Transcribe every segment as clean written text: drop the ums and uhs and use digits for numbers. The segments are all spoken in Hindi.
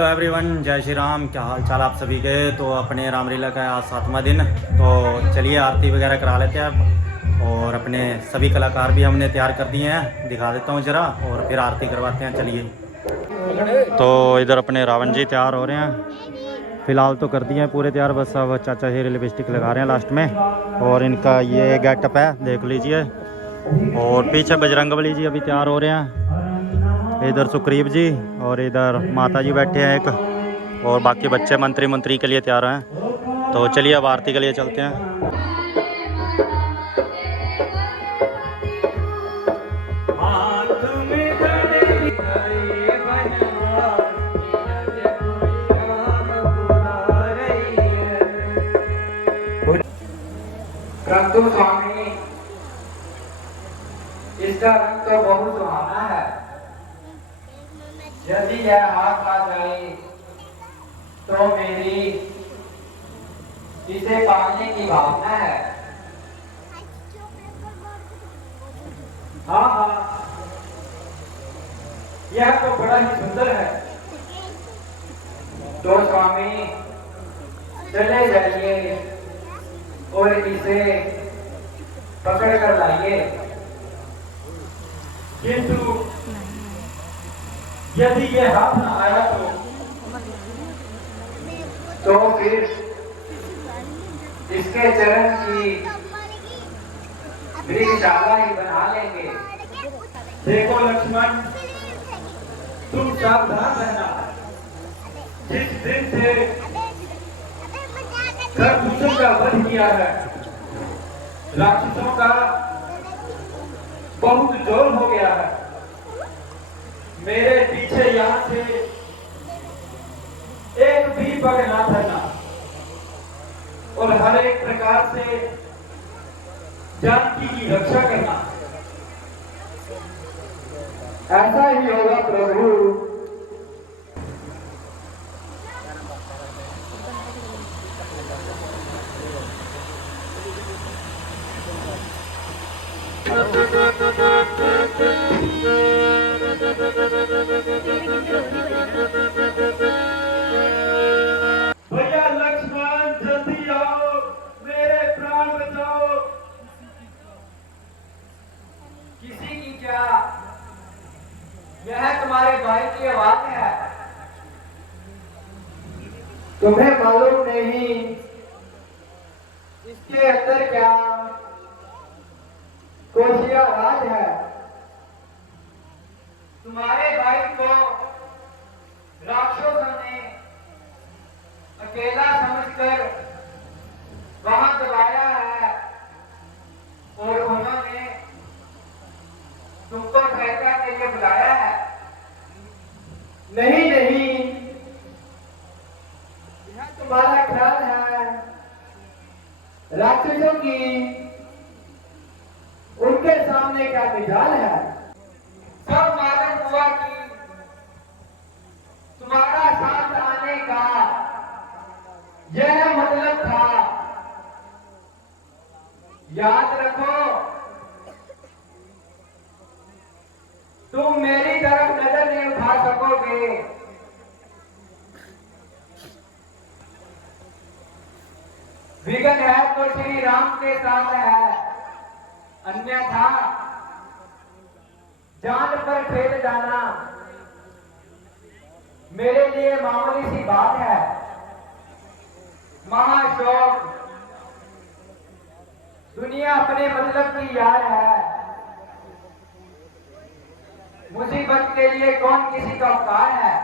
हेलो एवरीवन, जय श्री राम। क्या हाल चाल आप सभी के। तो अपने रामलीला का आज 7वां दिन। तो चलिए आरती वगैरह करा लेते हैं अब। और अपने सभी कलाकार भी हमने तैयार कर दिए हैं, दिखा देता हूँ ज़रा, और फिर आरती करवाते हैं। चलिए। तो इधर अपने रावण जी तैयार हो रहे हैं। फ़िलहाल तो कर दिए हैं पूरे तैयार, बस अब चाचा ही लिपस्टिक लगा रहे हैं लास्ट में। और इनका ये गेटअप है, देख लीजिए। और पीछे बजरंगबली जी अभी तैयार हो रहे हैं। इधर सुग्रीव जी और इधर माता जी बैठे हैं एक, और बाकी बच्चे मंत्री के लिए तैयार हैं। तो चलिए अब आरती के लिए चलते हैं। परंतु स्वामी, इसका रंग तो बहुत सुहाना है। यदि यह हाथ आ जाए तो मेरी इसे पाने की भावना है। हाँ हाँ, यह तो बड़ा ही सुंदर है। तो स्वामी चले जाइए और इसे पकड़ कर लाइए। किंतु यदि यह हाथ न आया तो फिर इसके चरण की वृक्षशाला ही बना लेंगे। देखो लक्ष्मण, तुम सावधान रहना। जिस दिन से खरदूषण का वध किया है, राक्षसों का बहुत जोर हो गया है। मेरे पीछे यहाँ से एक भी पग ना धरना, और हर एक प्रकार से जानकी की रक्षा करना। ऐसा ही होगा प्रभु। भैया लक्ष्मण, जल्दी आओ, मेरे प्राण बचाओ। किसी की क्या, यह तुम्हारे भाई की आवाज है। तुम्हें मालूम नहीं इसके अंदर क्या कोशिया राज है। तुम्हारे भाई को राक्षसों ने अकेला समझकर वहां दबाया है, और उन्होंने तुमको सहायता के लिए बुलाया है। नहीं नहीं, यह तुम्हारा ख्याल है राक्षसों की। उनके सामने क्या मिजाल है। सब मालूम हुआ कि तुम्हारा साथ आने का यह मतलब था। याद रखो, तुम मेरी तरफ नजर नहीं उठा सकोगे। विघ्न है तो श्री राम के साथ है, अन्यथा जान पर खेल जाना मेरे लिए मामूली सी बात है। महाशोक, दुनिया अपने मतलब की यार है। मुसीबत के लिए कौन किसी का उपकार है।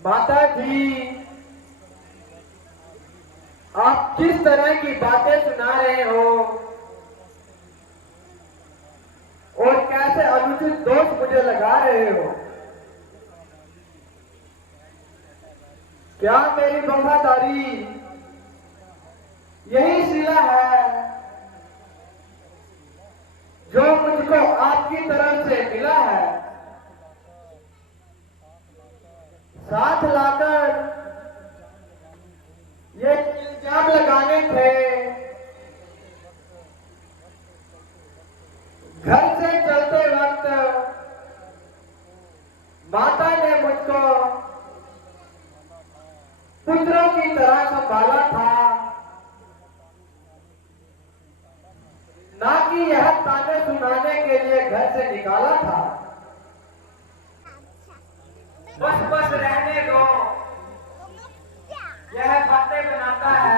माता जी, आप किस तरह की बातें सुना रहे हो, और कैसे अनुचित दोष मुझे लगा रहे हो। क्या मेरी वफादारी यही सिला है जो मुझको आपकी तरफ से मिला है। साथ लाकर ये इल्जाम लगाने थे, घर से चलते वक्त माता ने मुझको पुत्रों की तरह संभाला था, ना कि यह ताने सुनाने के लिए घर से निकाला था। बस बस रहने दो, यह बातें बनाता है।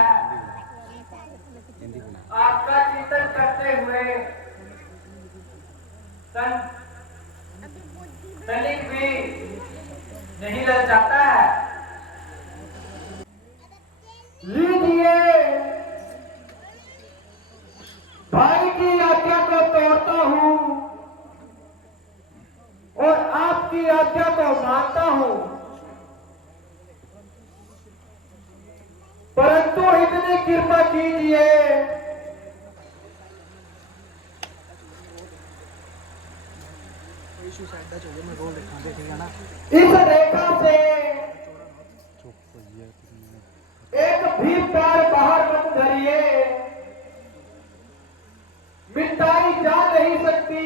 आपका चिंतन करते हुए तनिक भी नहीं ललचाता है। लीजिए, भाई की आज्ञा को तोड़ता हूं और आपकी आज्ञा को मानता हूं, परंतु इतनी कृपा कीजिए, इस रेखा से एक भी पैर बाहर मत धरिए। मिटाई जा नहीं सकती,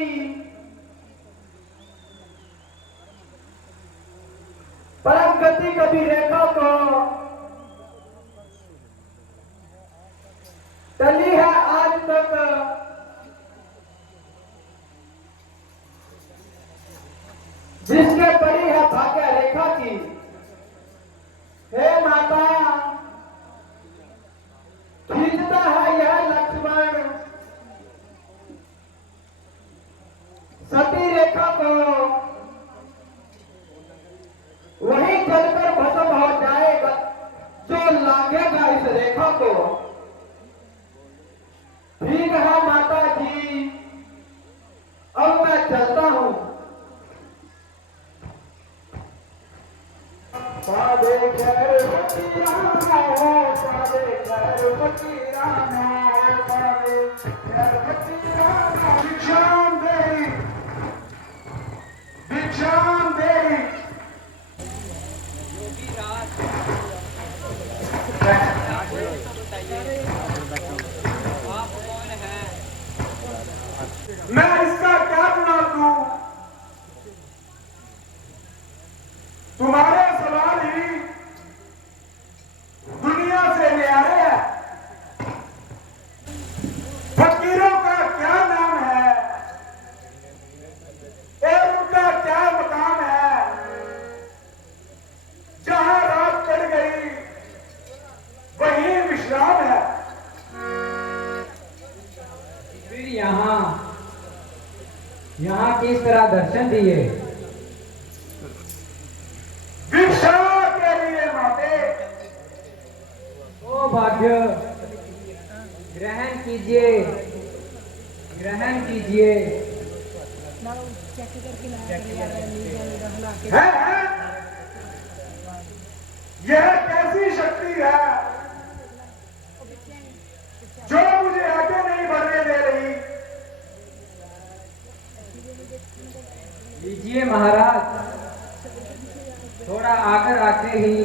परम गति कभी रेखा को टली है आज तक। जिसके परी है भाग्य रेखा की, हे माता, खींचता है यह लक्ष्मण सती रेखा को, वही जलकर भस्म हो जाएगा जो लागेगा इस रेखा को। ठीक है माता जी, अब मैं चलता हूं। सादे घर बतियाना हो, सादे घर बतियाना हो, सादे घर बतियाना। भिक्षाम देहि, भिक्षाम देहि। मैं इसका क्या गुनाह दूं? तुम्हारे सवाल ही दुनिया से न्यारे है। फकीरों का क्या नाम है और उनका क्या मकाम है? जहां रात चढ़ गई वहीं विश्राम है। फिर यहाँ किस तरह दर्शन दिए? भिक्षा के लिए माते। ओ भाग्य, ग्रहण कीजिए, ग्रहण कीजिए। है? यह कैसी शक्ति है जो मुझे आगे नहीं बढ़ने दे रही? लीजिए महाराज, थोड़ा आकर आके ही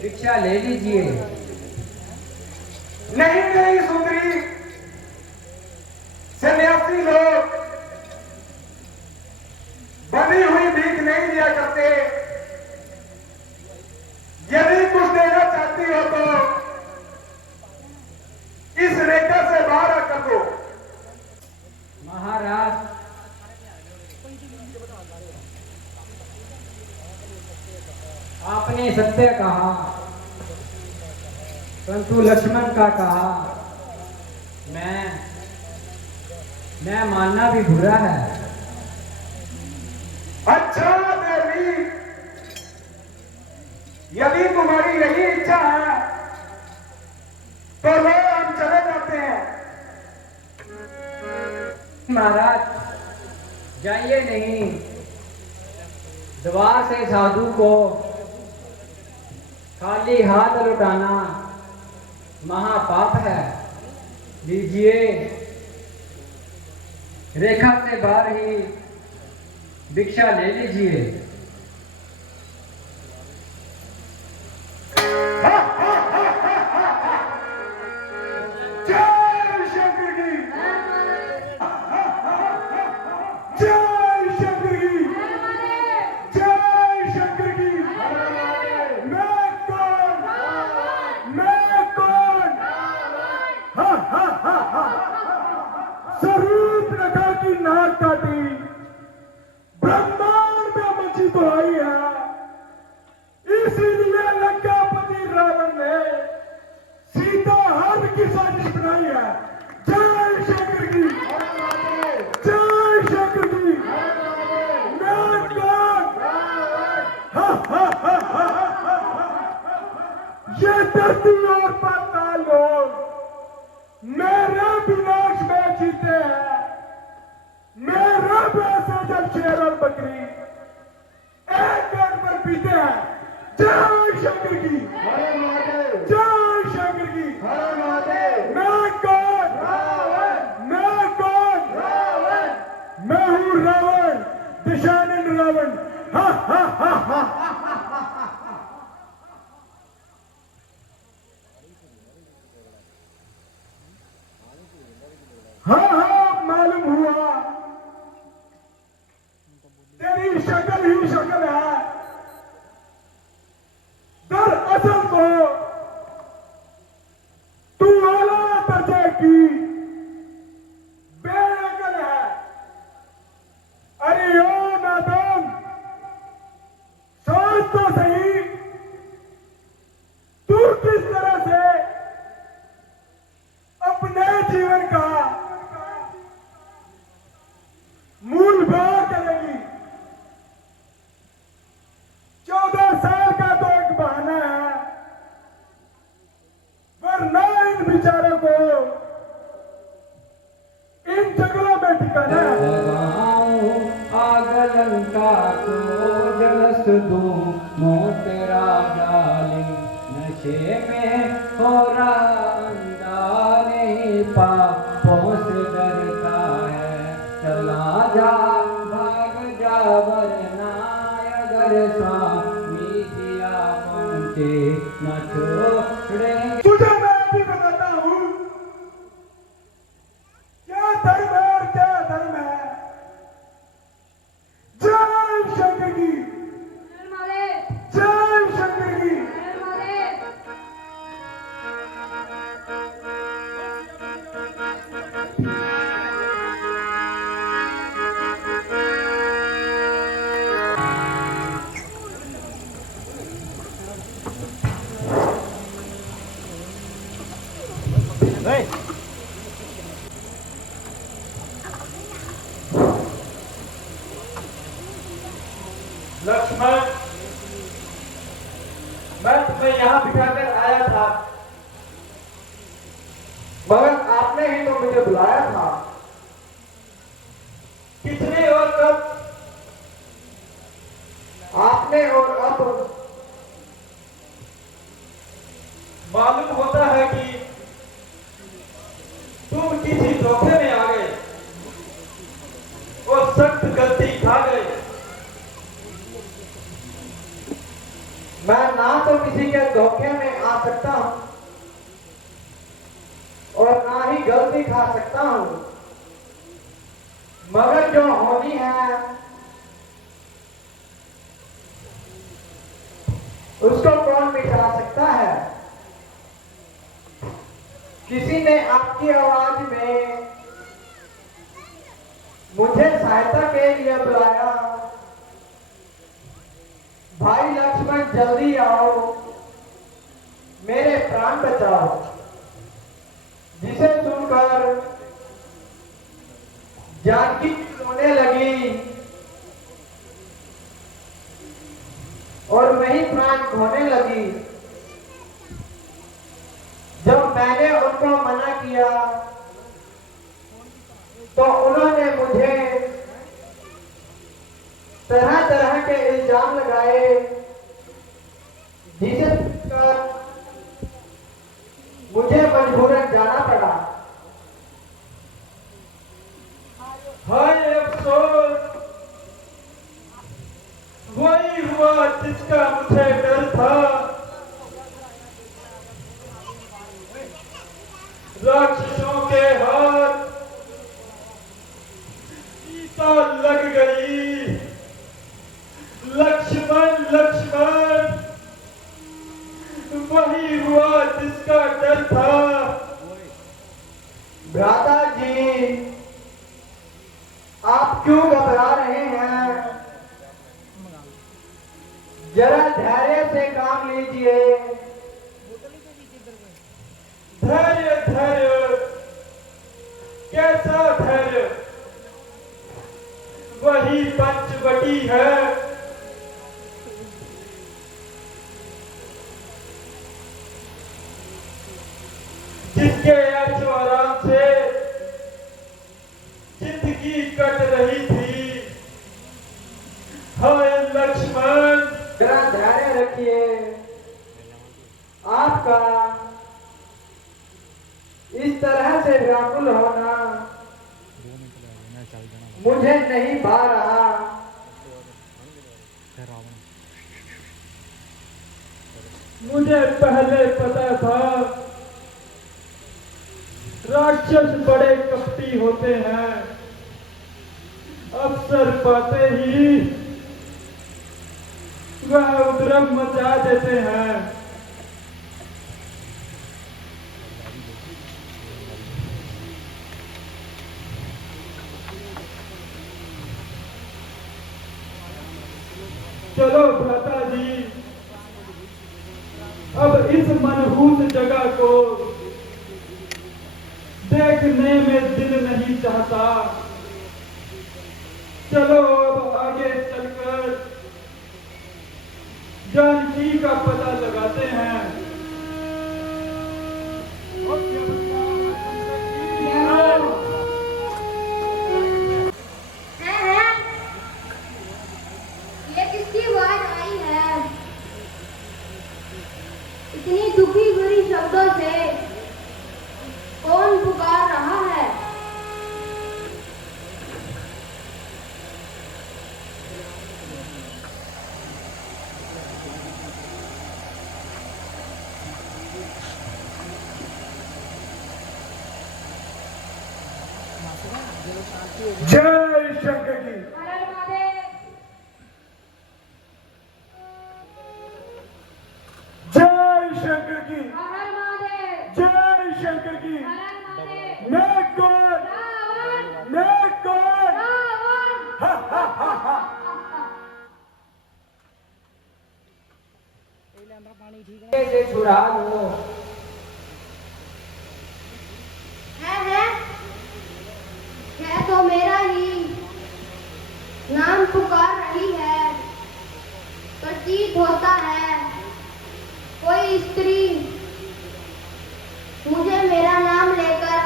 भिक्षा ले लीजिए। नहीं नहीं सुंदरी, सन्यासी लोग बनी हुई भीख नहीं दिया करते। यदि कुछ देना चाहती हो तो इस रेखा से बाहर आकर दो। महाराज, आपने सत्य कहा, परंतु लक्ष्मण का कहा मैं मानना भी बुरा है। अच्छा देवी, यदि तुम्हारी यही इच्छा है तो लो, हम चले जाते हैं। महाराज जाइए नहीं, द्वार से साधु को खाली हाथ लौटाना महापाप है। लीजिए, रेखा से बाहर ही भिक्षा ले लीजिए। जय शंकर की, जय शंकर की, जय शंकर की। मैं भाई है, इसीलिए लंकापति रावण ने सीता हर की साजिश बनाई है। जय शंकर की, जय शंकर की। मैं कौन? ये धरती और पाताल लोग मेरे विनाश में जीते हैं। मेरे पैसे जब शेर और बकरी एक घर पर पीते हैं। जय शंकर की, जय शंकर की। मैं कौन? मैं कौन? मैं हूँ रावण, दशानन रावण। हा हा हा हा। हाँ हाँ मालूम हुआ, तेरी शक्ल ही शक्ल है। दरअसल तो तू आला दर्जे की बेअकल है। अरे ओ नादान, सोच तो सही, तू किस तरह से अपने जीवन का मूल भाव करेगी। 14 साल का तो एक बहाना है, वरना इन विचारों को इन जंगलों में ठिकाना है। आग लंका को जलस दूं, मोह तेरा जालिम नशे में हो रहा अंधा, नहीं पापों से डरता है। चला जा भाग जा, वरना अगर स्वामी किया पहुंचे न छोड़ेंगे। तुझे मैं भी बताता हूं क्या धर्म है और क्या धर्म है। जय शंकर की, जय शंकर की। लक्ष्मण, मैं तुम्हें यहाँ बिठाकर आया था, मगर आपने ही तो मुझे बुलाया था। किसने और कब आपने और अब मालूम होता है कि तुम किसी धोखे में आ गए और सख्त गलती खा गए। मैं ना तो किसी के धोखे में आ सकता हूं और ना ही गलती खा सकता हूं, मगर जो होनी है उसको कौन मिटा सकता है। किसी ने आपकी आवाज में मुझे सहायता के लिए बुलाया। भाई लक्ष्मण जल्दी आओ, मेरे प्राण बचाओ। जिसे सुनकर जानकी रोने लगी और वही प्राण खोने लगी। जब मैंने उनको मना किया तो उन्होंने मुझे तरह तरह के इल्जाम लगाए, जिसे मुझे मजबूरन जाना पड़ा। हाय अफसोस, वही हुआ जिसका मुझे डर था। राक्षसों के हाथ सीता लग गई। लक्ष्मण लक्ष्मण, वही हुआ जिसका डर था। भ्राता जी, आप क्यों घबरा रहे हैं? कीजिए। धैर्य धैर्य, कैसा धैर्य, वही पंचवटी है। जिसके ऐशो आराम से जिंदगी कट रही थी। हाय लक्ष्मण, जरा धैर्य रखिए। आपका इस तरह से व्याकुल होना मुझे नहीं भा रहा। मुझे पहले पता था राक्षस बड़े कपटी होते हैं। अवसर पाते ही वह उपद्रव मचा देते हैं। चलो भ्राता जी, अब इस मनहूस जगह को देखने में दिल नहीं चाहता। चलो अब आगे चलकर जानकी का पता लगाते हैं। ये किसकी आवाज आई है? इतनी दुखी भरी शब्दों से कौन पुकार रहा है? जय शंकर की। हर हर महादेव। जय शंकर की। हर हर महादेव। जय शंकर की। हर हर महादेव। मैं कौन? रावण। मैं कौन? रावण। हा, हा, हा, हा। से छुड़ा लो। है तो मेरा ही नाम पुकार रही है। प्रतीत होता है कोई स्त्री मुझे मेरा नाम लेकर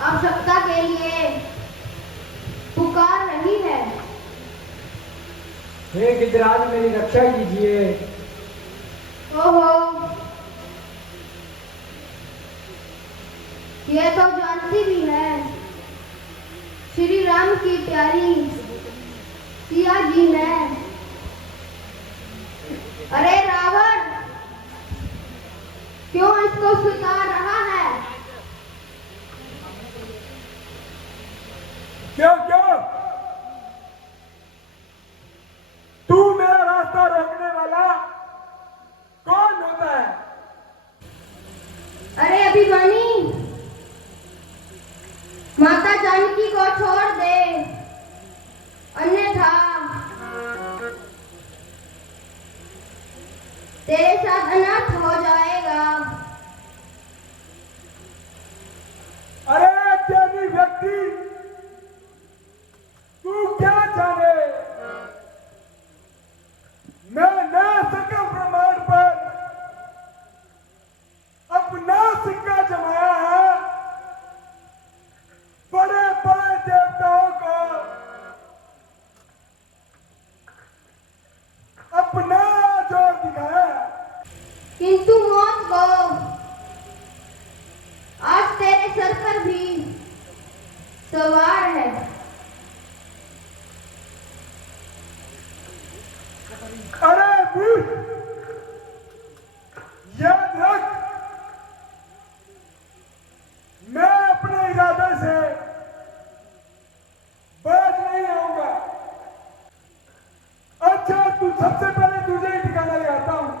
आवश्यकता के लिए पुकार रही है। हे गिद्धराज, मेरी रक्षा कीजिए। ओहो, ये तो जानती भी है श्री राम की प्यारी सिया जी है। अरे रावण, क्यों इसको स्वीकार रहा है? क्यों क्यों? तू मेरा रास्ता रोकने वाला कौन होता है? अरे अभिमानी, माता जानकी को छोड़ दे, अन्यथा तेरे साथ अनर्थ हो जाएगा। अरे ज्ञानी व्यक्ति, तू क्या जाने? मैं न सकल प्रमाण पर अपना सिक्का जमाया है। बड़े बड़े देवताओं को अपना जोर दिखाया है। किंतु मौत को आज तेरे सर पर भी सवार है। अरे मूर्ख, याद रख, मैं अपने इरादे से बाज नहीं आऊंगा। अच्छा, तू सबसे पहले तुझे ही ठिकाना लगाता हूं।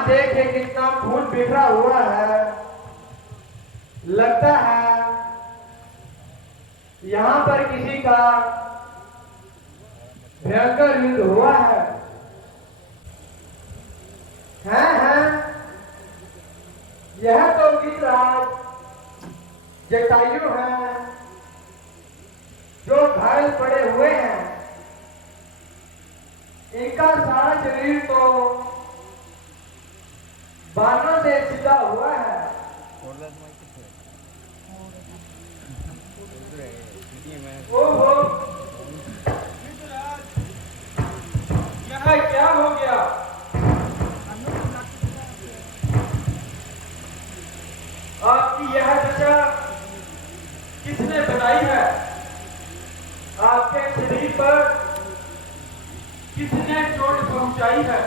यहाँ देखे कितना खून बिखरा हुआ है। लगता है यहाँ पर किसी का भयंकर युद्ध हुआ है। यह तो गिरिराज जटायु हैं जो घायल पड़े हुए हैं। इनका सारा शरीर तो बाणों से छिदा हुआ है। ओहो, यह क्या हो गया? आपकी यह दशा किसने बनाई है? आपके शरीर पर किसने चोट पहुंचाई है?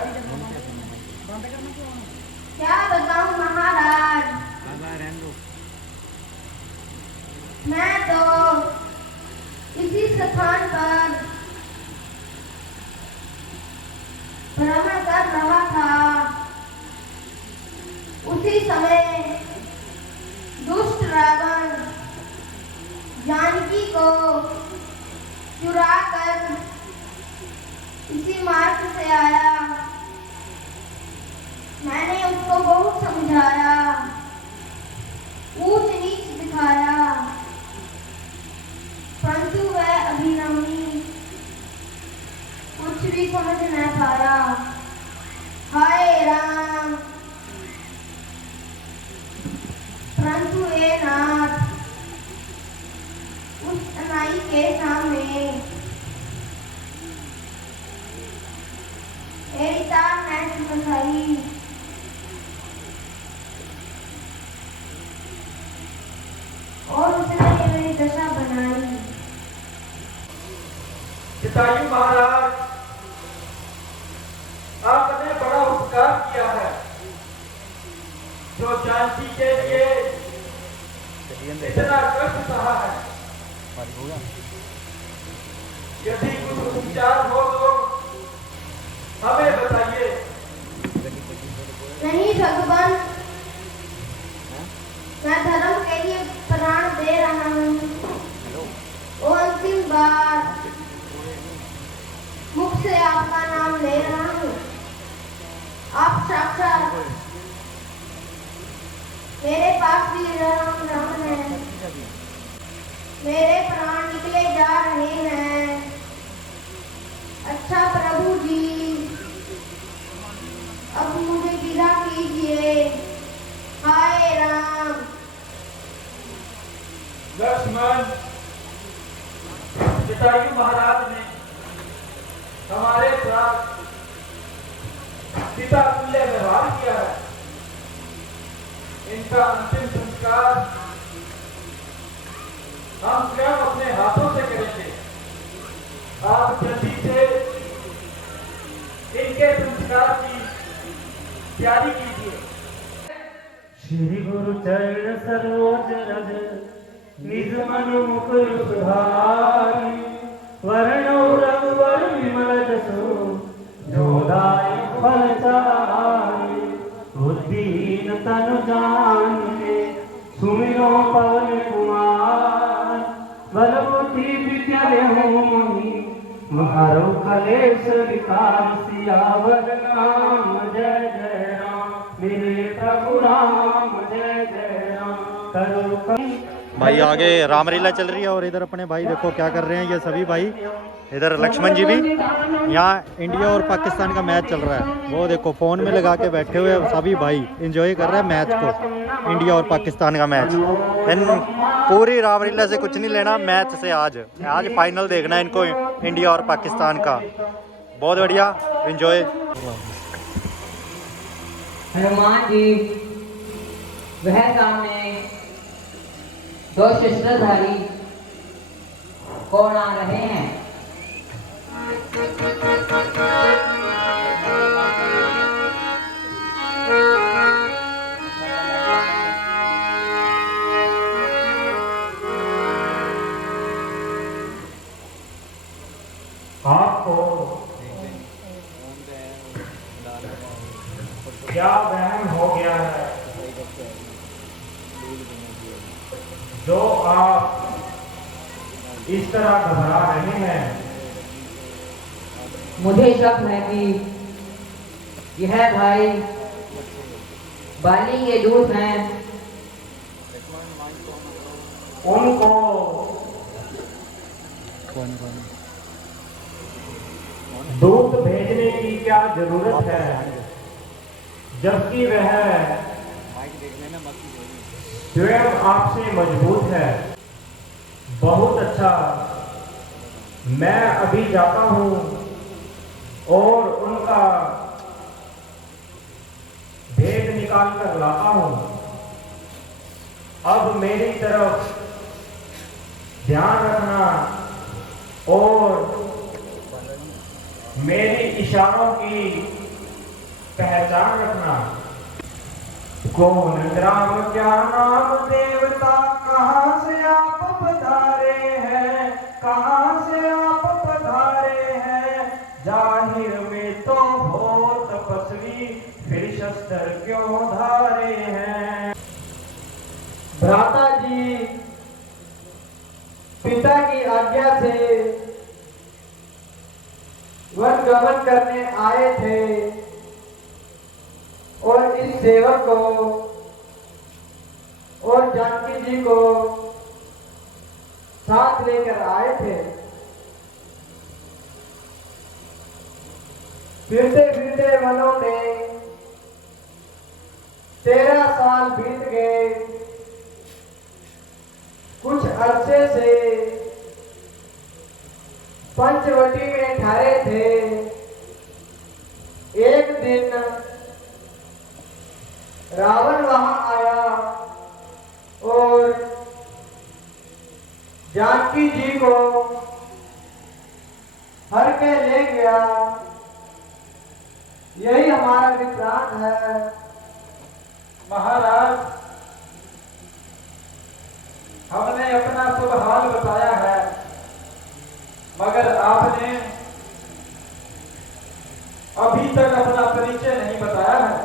क्या बताऊं महाराज, मैं तो इसी स्थान पर भ्रमण कर रहा था। उसी समय दुष्ट रावण जानकी को चुरा कर इसी मार्ग से आया। मैंने उसको बहुत समझाया, ऊंच नीच दिखाया, परंतु वह अभिनवनी कुछ भी समझ न पाया। हाय राम, परंतु ये नाथ उस अनाई के सामने मेरी तार न फंसाई। और उसने मेरी दशा बनाई। जटायु महाराज, आपने बड़ा उपकार किया है जो जानकी के लिए इतना कष्ट सहा है। यदि कुछ उपचार हो तो हमें बताइए। नहीं भगवान, मैं धर्म के लिए प्राण दे रहा हूँ। वो अंतिम बार मुख से आपका नाम ले रहा हूँ। आप साक्षात मेरे पास भी राम है। मेरे प्राण निकले जा रहे हैं। अच्छा प्रभु जी, अब मुझे विदा कीजिए। हाय राम। लक्ष्मण, जटायु महाराज ने हमारे साथ पिता तुल्य व्यवहार किया है। इनका अंतिम संस्कार हम स्वयं अपने हाथों से करेंगे। आप जल्दी से इनके संस्कार की तैयारी कीजिए। श्री गुरु चरण सरोज रज निज मनु मुकुर सुधारि। वरण रघुवर विमल जसु जोदाय फल चारि। बुद्धिहीन तनु जानिके सुमिरो पवन कुमार। बल बुद्धि विद्या देहु मोहि महारो कलेश विकार। सियावर राम जय जय राम, मेरे प्रभु राम जय जय राम। करो भाई आगे रामलीला चल रही है और इधर अपने भाई देखो क्या कर रहे हैं ये सभी भाई। इधर लक्ष्मण जी भी, यहाँ इंडिया और पाकिस्तान का मैच चल रहा है। वो देखो फ़ोन में लगा के बैठे हुए सभी भाई एंजॉय कर रहे हैं मैच को, इंडिया और पाकिस्तान का मैच। इन पूरी रामलीला से कुछ नहीं लेना, मैच से आज फाइनल देखना है इनको, इंडिया और पाकिस्तान का। बहुत बढ़िया, एंजॉय। हनुमान जी वह सामने दो शस्त्रधारी कौन आ रहे हैं? आपको क्या वहम हो गया है जो आप इस तरह घबरा रहे हैं? मुझे शक है कि यह भाई बाली के दूत हैं। उनको दूत भेजने की क्या जरूरत है, जबकि वह स्वयं आपसे मजबूत है। बहुत अच्छा, मैं अभी जाता हूँ और उनका भेद निकाल कर लाता हूँ। अब मेरी तरफ ध्यान रखना और मेरी इशारों की पहचान रखना। कौन राम क्या नाम देवता, कहाँ से आप पधारे हैं, कहाँ से आप पधारे हैं। जाहिर में तो हो तपस्वी, फिर शस्त्र क्यों धारे हैं। भ्राता जी पिता की आज्ञा से वन गमन करने आए थे और इस सेवक को और जानकी जी को साथ लेकर आए थे। फिरते फिरते वनों में 13 साल बीत गए। कुछ अरसे से पंचवटी में ठहरे थे। एक दिन रावण वहां आया और जानकी जी को हर के ले गया। यही हमारा विक्रांत है। महाराज, हमने अपना शुभ हाल बताया है, मगर आपने अभी तक अपना परिचय नहीं बताया है।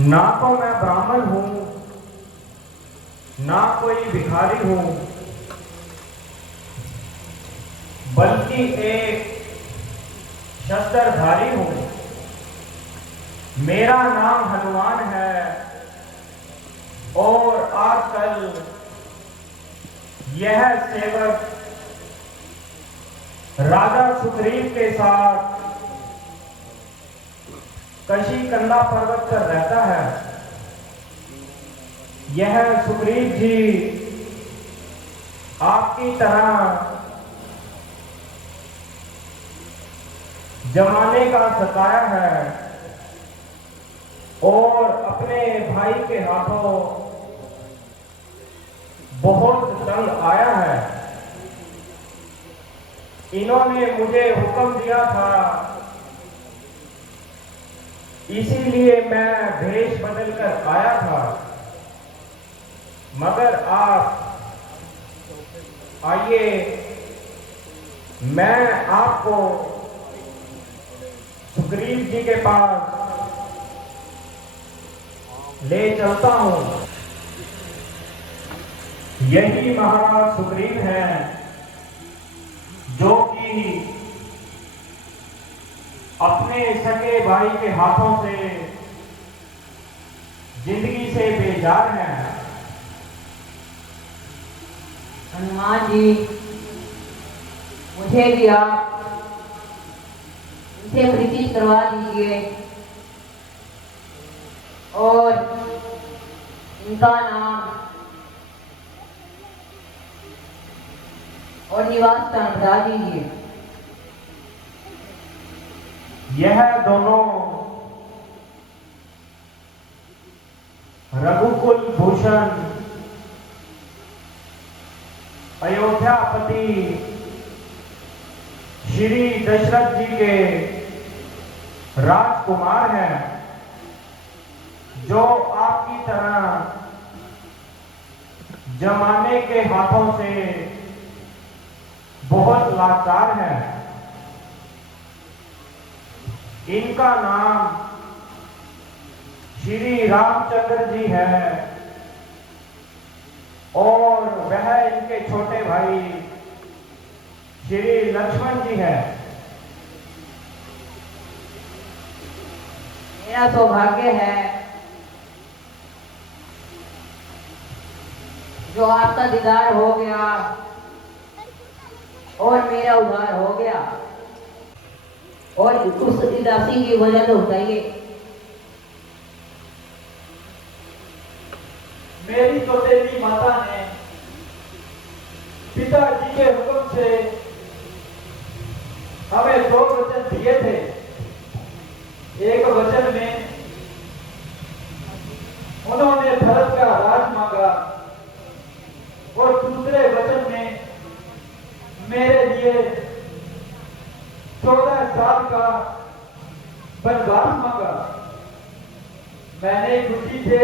ना तो मैं ब्राह्मण हूं, ना कोई भिखारी हूं, बल्कि एक शस्त्रधारी हूं। मेरा नाम हनुमान है और आजकल यह सेवक राजा सुग्रीव के साथ कशीकंदा पर्वत पर रहता है। यह सुग्रीव जी आपकी तरह जमाने का सताया है और अपने भाई के हाथों बहुत तंग आया है। इन्होंने मुझे हुक्म दिया था, इसीलिए मैं भेष बदल कर आया था। मगर आप आइए, मैं आपको सुग्रीव जी के पास ले चलता हूं। यही महाराज सुग्रीव हैं जो कि अपने सगे भाई के हाथों से जिंदगी से बेजार हैं। हनुमान जी, मुझे भी आप इनसे परिचित करवा दीजिए और इनका नाम और निवास स्थान बता दीजिए। यह दोनों रघुकुल भूषण अयोध्यापति श्री दशरथ जी के राजकुमार हैं, जो आपकी तरह जमाने के हाथों से बहुत लाचार है। इनका नाम श्री रामचंद्र जी है और वह इनके छोटे भाई श्री लक्ष्मण जी है। मेरा सौभाग्य है जो आपका दीदार हो गया और मेरा उद्धार हो गया। और उस उदासी की वजह तो बताइए। मेरी तो देवी माता ने पिताजी के हुक्म से हमें 2 वचन दिए थे। एक वचन में उन्होंने भरत का राज मांगा और दूसरे वचन में मेरे लिए 14 साल का वनवास मांगा। मैंने खुशी से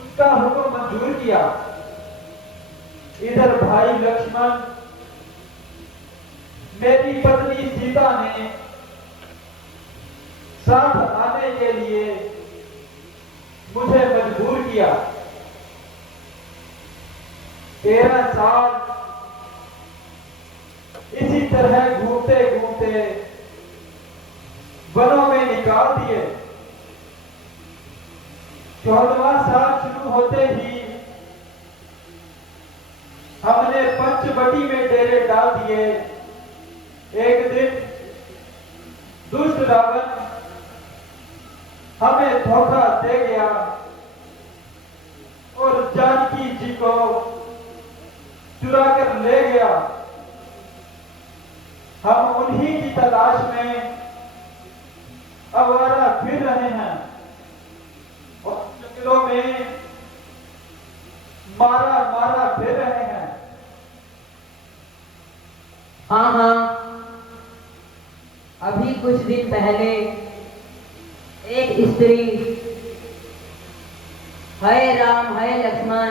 उनका हुक्म मंजूर किया। इधर भाई लक्ष्मण मेरी पत्नी सीता ने साथ आने के लिए मुझे मजबूर किया। 13 साल इसी तरह घूमते घूमते वनों में निकाल दिए। 14वां साल शुरू होते ही हमने पंचवटी में डेरे डाल दिए। एक दिन दुष्ट रावण हमें धोखा दे गया और जानकी जी को चुरा कर ले गया। हम उन्हीं की तलाश में आवारा फिर रहे हैं और जंगलों में मारा मारा फिर रहे हैं। हाँ हाँ, अभी कुछ दिन पहले एक स्त्री हाय राम हाय लक्ष्मण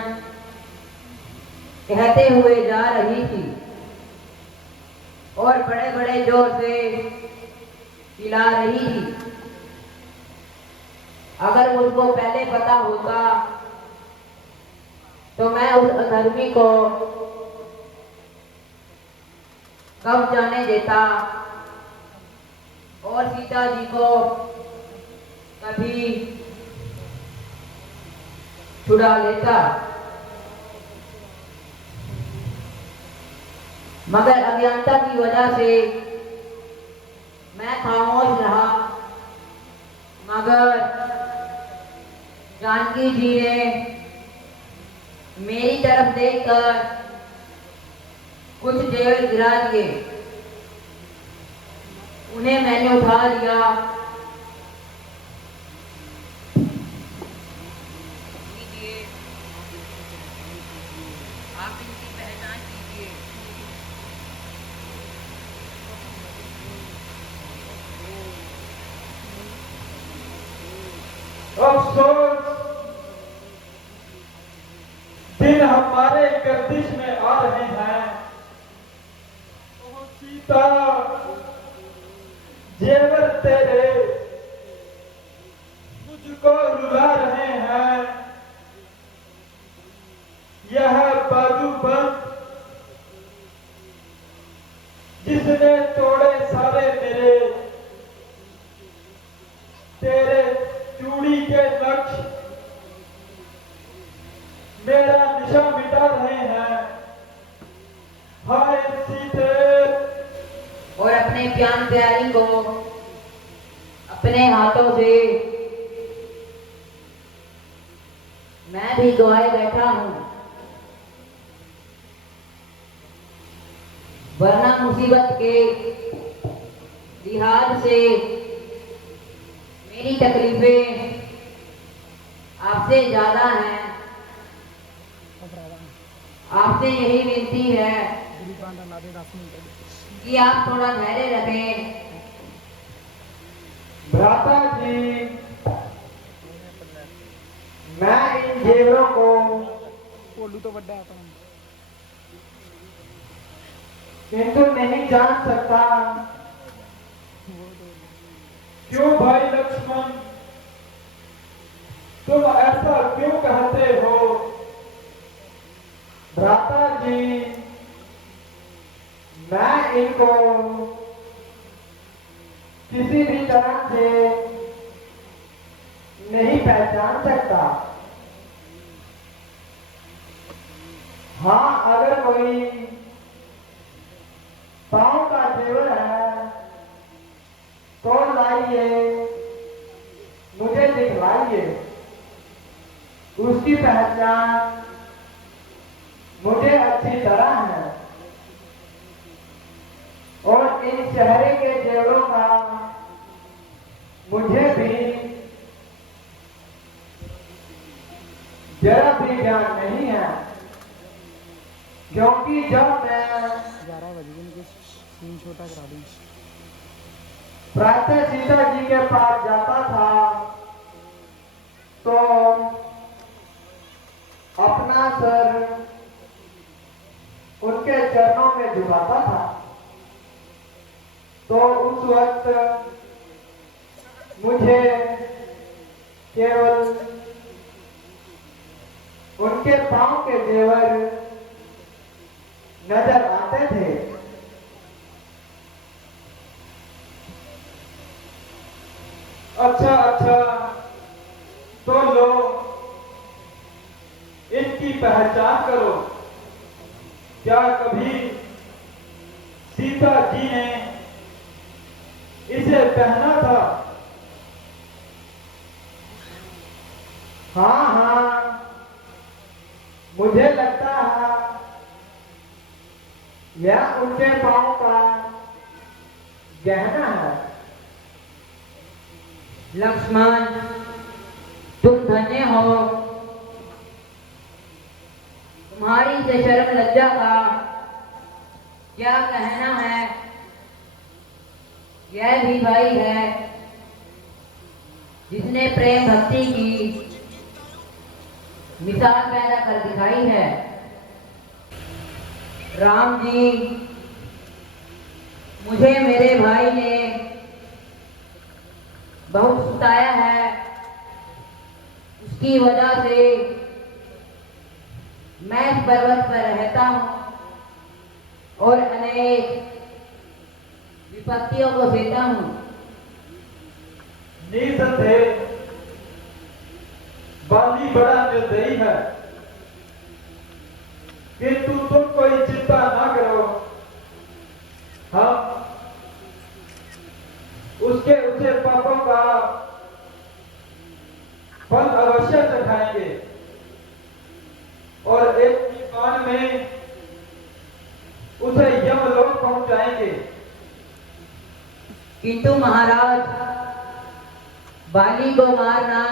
कहते हुए जा रही थी और बड़े बड़े जोर से चिल्ला रही थी। अगर मुझको पहले पता होता तो मैं उस अधर्मी को कब जाने देता और सीता जी को कभी छुड़ा लेता। मगर अज्ञानता की वजह से मैं खामोश रहा। मगर जानकी जी ने मेरी तरफ देखकर कुछ जेवर गिरा दिए। उन्हें मैंने उठा लिया। आप इनकी पहचान कीजिए। अफसोस दिन हमारे गर्दिश में आ रहे हैं। ओ सीता जेवर तेरे मुझको रुला रहे हैं। यह बाजूबंद जिसने तोड़े सारे मेरे, तेरे चूड़ी के नक्श मेरा निशा मिटा रहे हैं। हाय सीते। और अपने प्यार प्यारी को अपने हाथों से मैं भी गवाए बैठा हूं। वरना मुसीबत के लिहाज से मेरी तकलीफें आपसे ज्यादा हैं। आपसे यही विनती है कि आप थोड़ा धैर्य रखें। भ्राता जी, मैं इन जेवरों को किंतु नहीं जान सकता क्यों भाई लक्ष्मण, तुम ऐसा क्यों कहते हो? भ्राता जी, मैं इनको किसी भी तरह से नहीं पहचान सकता। हाँ, अगर कोई पाँव का जेवर है तो लाइए, मुझे दिखलाइए। उसकी पहचान मुझे अच्छी तरह है और इन शहर के जेवरों का मुझे भी जरा भी ज्ञान नहीं है, क्योंकि जब मैं प्रातः सीता जी के पास जाता था तो अपना सर उनके चरणों में झुकाता था, तो उस वक्त मुझे केवल उनके पांव के जेवर नजर आते थे। अच्छा अच्छा, तो लो, इनकी पहचान करो। क्या कभी सीता जी ने इसे पहना था? हाँ हाँ, मुझे लगता है यह उनके पांव का गहना है। लक्ष्मण, तुम धन्य हो, तुम्हारी से शर्म लज्जा का क्या कहना है। यह भी भाई है जिसने प्रेम भक्ति की मिसाल पैदा कर दिखाई है। राम जी, मुझे मेरे भाई ने बहुत सताया है, उसकी वजह से मैं इस पर्वत पर रहता हूँ और अनेक विपत्तियों को सहता हूँ। निसंदेह बाली बड़ा निर्दयी है, किंतु तुम कोई चिंता ना करो, हम उसके उसे पापों का फल अवश्य चखाएंगे और एक ही कान में उसे यमलोक पहुंचाएंगे। किंतु महाराज, बाली को मारना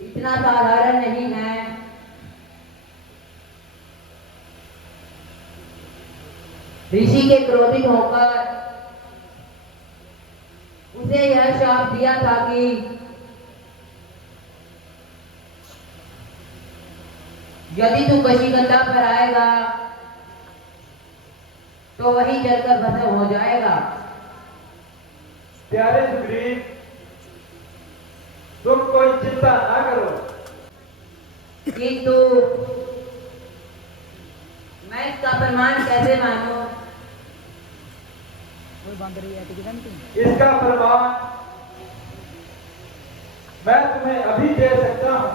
इतना साधारण नहीं है। ऋषि के क्रोधित होकर उसे यह शाप दिया था कि यदि तू कशीगंधा पर आएगा तो वही जलकर भस्म हो जाएगा। प्यारे सुग्रीव, तुम कोई चिंता ना करो। किंतु मैं इसका प्रमाण कैसे मानूं? इसका प्रमाण मैं तुम्हें अभी दे सकता हूं।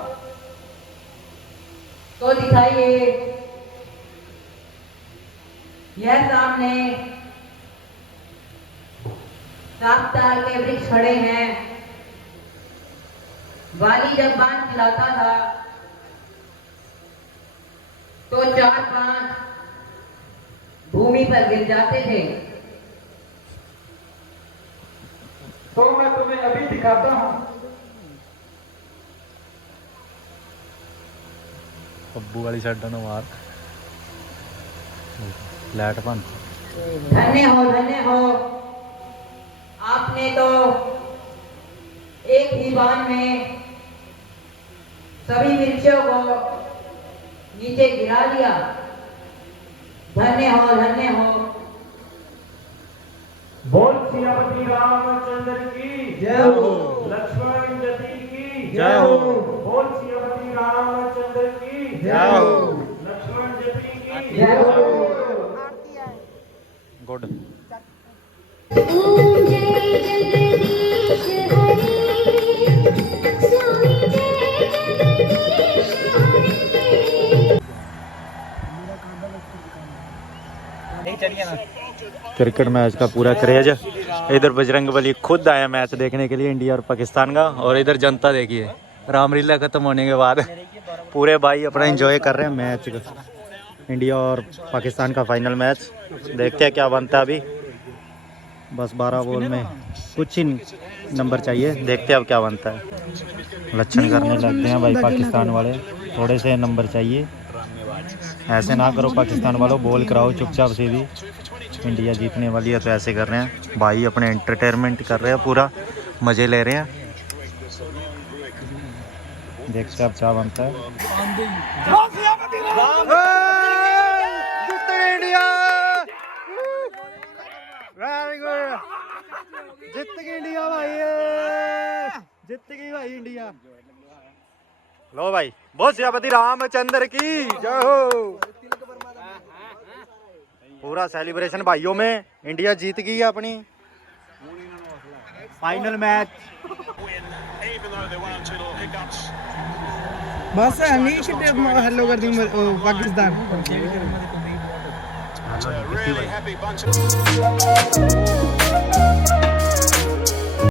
तो दिखाइए। यह सामने 7 ताल के वृक्ष खड़े हैं। वाली जब बाण चलाता था तो 4-5 भूमि पर गिर जाते थे। तो मैं तुम्हें अभी दिखाता हूं। अब्बू वाली साइड ना मार लाइट बंद। धन्य हो, आपने तो एक ही बाण में सभी वृक्षों को नीचे गिरा दिया। धन्य हो, धन्य हो। बोल सियापति रामचंद्र की जय हो। लक्ष्मण जी की जय हो। बोल सियापति रामचंद्र की जय हो। लक्ष्मण जी की जय हो। गुड। ओम जय जगदीश हरे, स्वामी जय जगदीश हरे। क्रिकेट मैच का पूरा क्रेज। इधर बजरंगबली खुद आया मैच देखने के लिए, इंडिया और पाकिस्तान का। और इधर जनता देखिए, रामलीला खत्म होने के बाद पूरे भाई अपना एंजॉय कर रहे हैं मैच का। इंडिया और पाकिस्तान का फाइनल मैच। देखते हैं क्या बनता है अभी। बस 12 बॉल में कुछ ही नंबर चाहिए, देखते हैं अब क्या बनता है। लक्षण करने लग गए हैं भाई पाकिस्तान वाले, थोड़े से नंबर चाहिए। ऐसे ना करो पाकिस्तान वालों, बॉल कराओ चुपचाप सीधी। इंडिया जीतने वाली है तो ऐसे कर रहे हैं भाई, अपने एंटरटेनमेंट कर रहे हैं, पूरा मज़े ले रहे हैं। देखते हैं अब क्या बनता है। इंडिया वेरी गुड, जीत गई इंडिया भाई, जीत गई भाई इंडिया। लो भाई, बोल सियापति रामचंद्र की जय हो। पूरा सेलिब्रेशन भाइयों में, इंडिया जीत गई है अपनी फाइनल मैच। बस नहीं हेलो कर दी पाकिस्तान।